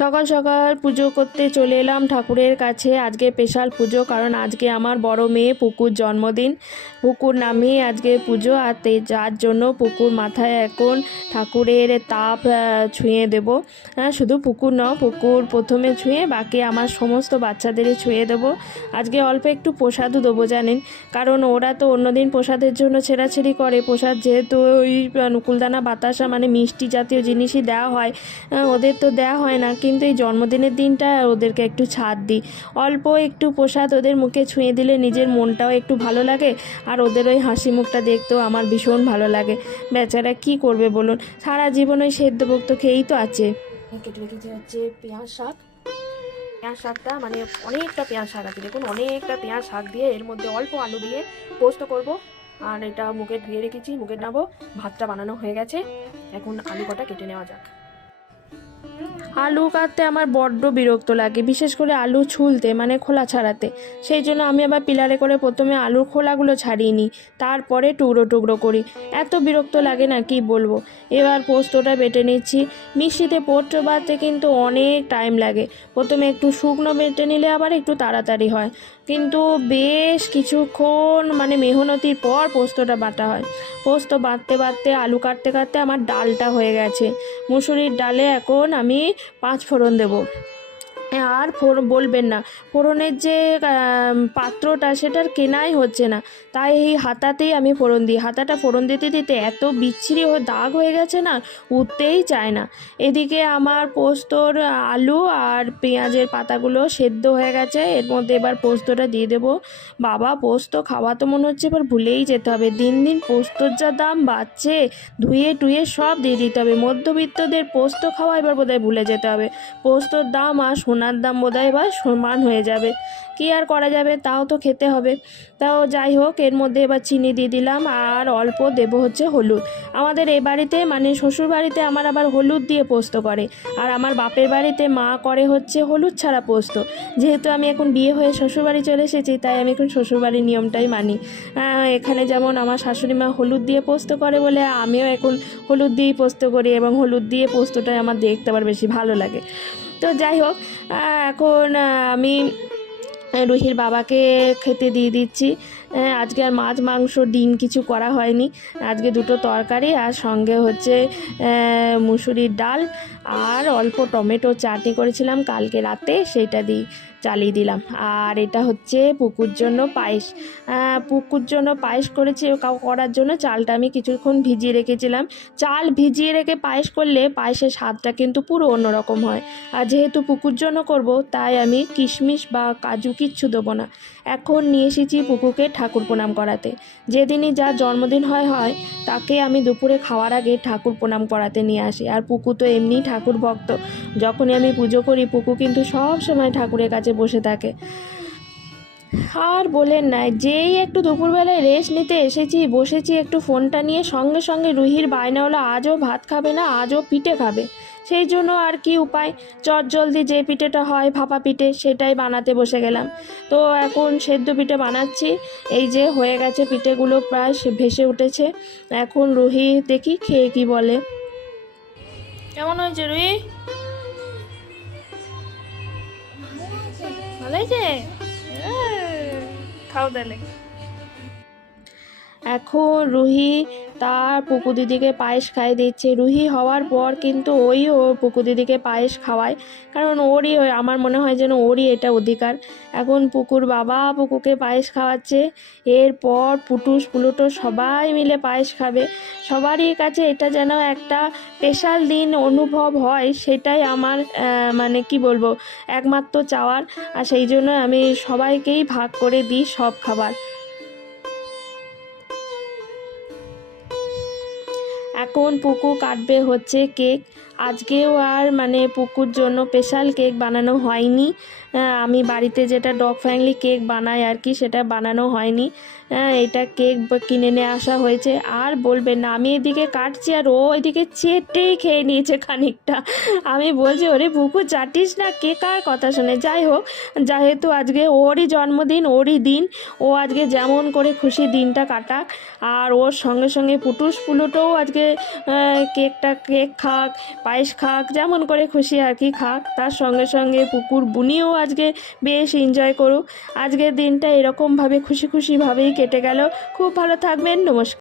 সকাল সকাল পুজো করতে চলে এলাম ঠাকুরের কাছে। আজকে স্পেশাল পুজো, কারণ আজকে আমার বড় মেয়ে পুকুর জন্মদিন। পুকুর নামেই আজকে পুজো, আর যার জন্য পুকুর মাথায় এখন ঠাকুরের তাপ ছুঁয়ে দেব। শুধু পুকুর নয়, পুকুর প্রথমে ছুঁয়ে বাকি আমার সমস্ত বাচ্চাদেরই ছুঁয়ে দেবো। আজকে অল্প একটু প্রসাদও দেবো জানেন, কারণ ওরা তো অন্যদিন প্রসাদের জন্য ছেঁড়াছেড়ি করে। প্রসাদ যেহেতু ওই নকুলদানা বাতাসা মানে মিষ্টি জাতীয় জিনিসই দেওয়া হয়, ওদের তো দেওয়া হয় না, কিন্তু এই জন্মদিনের দিনটা ওদেরকে একটু ছাড় দিই। অল্প একটু প্রসাদ ওদের মুখে ছুঁয়ে দিলে নিজের মনটাও একটু ভালো লাগে, আর ওদের ওই হাসি মুখটা দেখতেও আমার ভীষণ ভালো লাগে। বেচারা কি করবে বলুন, সারা জীবন ওই সেদ্ধ ভক্ত খেয়েই তো আছে। কেটে রেখেছি হচ্ছে পেঁয়াজ শাক। পেঁয়াজ শাকটা মানে অনেকটা পেঁয়াজ শাক আছে, দেখুন অনেকটা পেঁয়াজ শাক দিয়ে এর মধ্যে অল্প আলু দিয়ে পোস্ত করব। আর এটা মুখে ধুয়ে রেখেছি, মুখে নাবো। ভাতটা বানানো হয়ে গেছে, এখন আলু কটা কেটে নেওয়া যাক। আলু কাটতে আমার বড্ড বিরক্ত লাগে, বিশেষ করে আলু ছুলতে মানে খোলা ছাড়াতে। সেই জন্য আমি আবার পিলারে করে প্রথমে আলুর খোলাগুলো ছাড়িয়ে নিই, তারপরে টুকরো টুকরো করি। এত বিরক্ত লাগে না কি বলবো। এবার পোস্তটা বেটে নিচ্ছি। মিক্সিতে পোস্ত বাটতে কিন্তু অনেক টাইম লাগে। প্রথমে একটু শুকনো বেটে নিলে আবার একটু তাড়াতাড়ি হয়, কিন্তু বেশ কিছুক্ষণ মানে মেহনতির পর পোস্তটা বাটা হয়। পোস্ত বাটতে বাটতে আলু কাটতে কাটতে আমার ডালটা হয়ে গেছে। মুসুরির ডালে এখন আমি 5 ফোড়ন দেবো। আর বলবেন না, ফোড়নের যে পাত্রটা সেটার কেনাই হচ্ছে না, তাই এই হাতাতেই আমি ফোড়ন দিই। হাতাটা ফোড়ন দিতে দিতে এত বিচ্ছিরি দাগ হয়ে গেছে না, উঠতেই চায় না। এদিকে আমার পোস্তর আলু আর পেঁয়াজের পাতাগুলো সেদ্ধ হয়ে গেছে, এর মধ্যে এবার পোস্তটা দিয়ে দেবো। বাবা, পোস্ত খাওয়া তো মনে হচ্ছে এবার ভুলেই যেতে হবে। দিন দিন পোস্তর যা দাম বাড়ছে, ধুয়ে টুয়ে সব দিয়ে দিতে হবে। মধ্যবিত্তদের পোস্ত খাওয়া এবার বোধহয় ভুলে যেতে হবে। পোস্তর দাম আর সোনার দাম বোধহয় এবার সমান হয়ে যাবে। কি আর করা যাবে, তাও তো খেতে হবে। তাও যাই হোক, এর মধ্যে এবার চিনি দিয়ে দিলাম, আর অল্প দেবো হচ্ছে হলুদ। আমাদের এই বাড়িতে মানে শ্বশুর বাড়িতে আমার আবার হলুদ দিয়ে পোস্ত করে, আর আমার বাপের বাড়িতে মা করে হচ্ছে হলুদ ছাড়া পোস্ত। যেহেতু আমি এখন বিয়ে হয়ে শ্বশুরবাড়ি চলে এসেছি, তাই আমি এখন শ্বশুরবাড়ির নিয়মটাই মানি। এখানে যেমন আমার শাশুড়ি মা হলুদ দিয়ে পোস্ত করে বলে আমিও এখন হলুদ দিয়েই পোস্ত করি, এবং হলুদ দিয়ে পোস্তটাই আমার দেখতে আবার বেশি ভালো লাগে। তো যাই হোক, এখন আমি রুহির বাবাকে খেতে দিয়ে দিচ্ছি। আজকে আর মাছ মাংস ডিম কিছু করা হয়নি, আজকে দুটো তরকারি আর সঙ্গে হচ্ছে মুসুরির ডাল আর অল্প টমেটো চাটনি করেছিলাম কালকে রাতে, সেইটা দিই চালিয়ে দিলাম। আর এটা হচ্ছে পুকুর জন্য পায়েস। পুকুর জন্য পায়েস করেছি, করার জন্য চালটা আমি কিছুক্ষণ ভিজিয়ে রেখেছিলাম। চাল ভিজিয়ে রেখে পায়েস করলে পায়েসের স্বাদটা কিন্তু পুরো অন্যরকম হয়। আর যেহেতু পুকুর জন্য করব, তাই আমি কিশমিশ বা কাজু কিচ্ছু দেবো না। এখন নিয়ে এসেছি পুকুকে ঠাকুর প্রণাম করাতে। যেদিনই যার জন্মদিন হয় তাকে আমি দুপুরে খাওয়ার আগে ঠাকুর প্রণাম করাতে নিয়ে আসি। আর পুকু তো এমনি ঠাকুর ভক্ত, যখনই আমি পুজো করি পুকু কিন্তু সব সময় ঠাকুরের কাছে বসে থাকে। আর বলেন না, যেই একটু দুপুরবেলায় রেস্ট নিতে এসেছি, বসেছি একটু ফোনটা নিয়ে, সঙ্গে সঙ্গে রুহির বায়না হলো আজও ভাত খাবে না, আজও পিঠে খাবে। সেই জন্য আর কি উপায়, চটজলদি যে পিঠেটা হয় ভাপা পিঠে, সেটাই বানাতে বসে গেলাম। তো এখন সেদ্ধ পিঠে বানাচ্ছি। এই যে হয়ে গেছে, পিঠেগুলো প্রায় ভেসে উঠেছে। এখন রুহি দেখি খেয়ে কি বলে। কেমন হয়েছে রুহি? ভালো হয়েছে? খাও তাহলে। এখন রুহি তার পুকু দিদিকে পায়েস খাইয়ে দিচ্ছে। রুহি হওয়ার পর কিন্তু ও পুকু দিদিকে পায়েস খাওয়ায়, কারণ ওরই আমার মনে হয় যেন ওরই এটা অধিকার। এখন পুকুর বাবা পুকুকে পায়েস খাওয়াচ্ছে, এরপর পুটুস পুলুটো সবাই মিলে পায়েস খাবে। সবারই কাছে এটা যেন একটা স্পেশাল দিন অনুভব হয়, সেটাই আমার মানে কি বলবো, একমাত্র চাওয়ার। আর সেই জন্য আমি সবাইকেই ভাগ করে দিই সব খাবার। এখন পুকু কাটবে হচ্ছে কেক। আজকেও আর মানে পুকুর জন্য স্পেশাল কেক বানানো হয়নি। আমি বাড়িতে যেটা ডগ ফ্যামিলি কেক বানাই আর কি, সেটা বানানো হয়নি। এটা কেক কিনে নিয়ে আসা হয়েছে। আর বলবেন না, আমি এদিকে কাটছি আর ও এদিকে চেটেই খেয়ে নিয়েছে খানিকটা। আমি বলছি ওরে পুকু চাটিস না, কে কার কথা শুনে। যাই হোক, যেহেতু আজকে ওরই জন্মদিন, ওরই দিন, ও আজকে যেমন করে খুশি দিনটা কাটাক। আর ওর সঙ্গে সঙ্গে পুটুস পুলুটোও আজকে কেক খাক, পায়েস খাক, যেমন করে খুশি আর কি খাক। তার সঙ্গে সঙ্গে পুকুর বুনিও আজকে বেশ এনজয় করুক। আজকের দিনটা এরকমভাবে খুশি খুশিভাবেই কেটে গেল। খুব ভালো থাকবেন, নমস্কার।